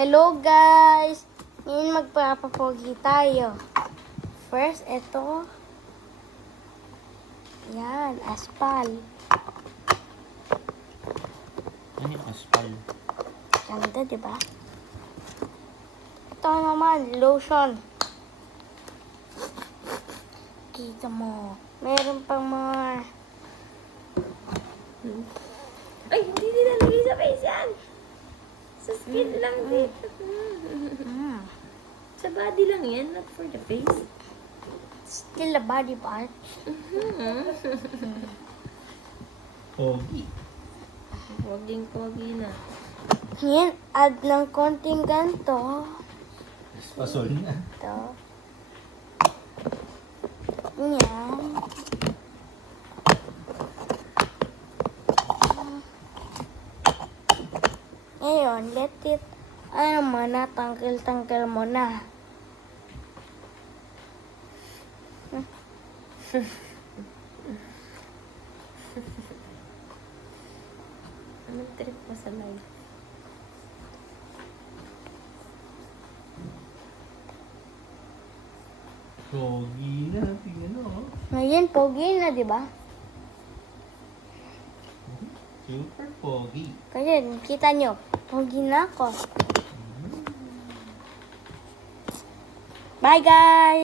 Hello guys! Ngayon magpapapogi tayo. First, ito. Yan, aspal. Ano yung aspal? Ganda, di ba? Ito naman, lotion. Kita mo. Meron pang mga... Ay, hindi nilalagay sa face yan. Sa skin lang dito. Sa body lang yan, not for the face. Still a body part. Pogi. Poging-pogi na. Yan, add ng konting ganito. Pasol na. Ito. Yan. Ngayon, let it, tanggal mo na. Anong trip mo sa life? Pogi na. Tingnan mo. Ngayon, pogi na, di ba? Super pogi. Kaya, kita nyo, pogi na ako. Bye, guys!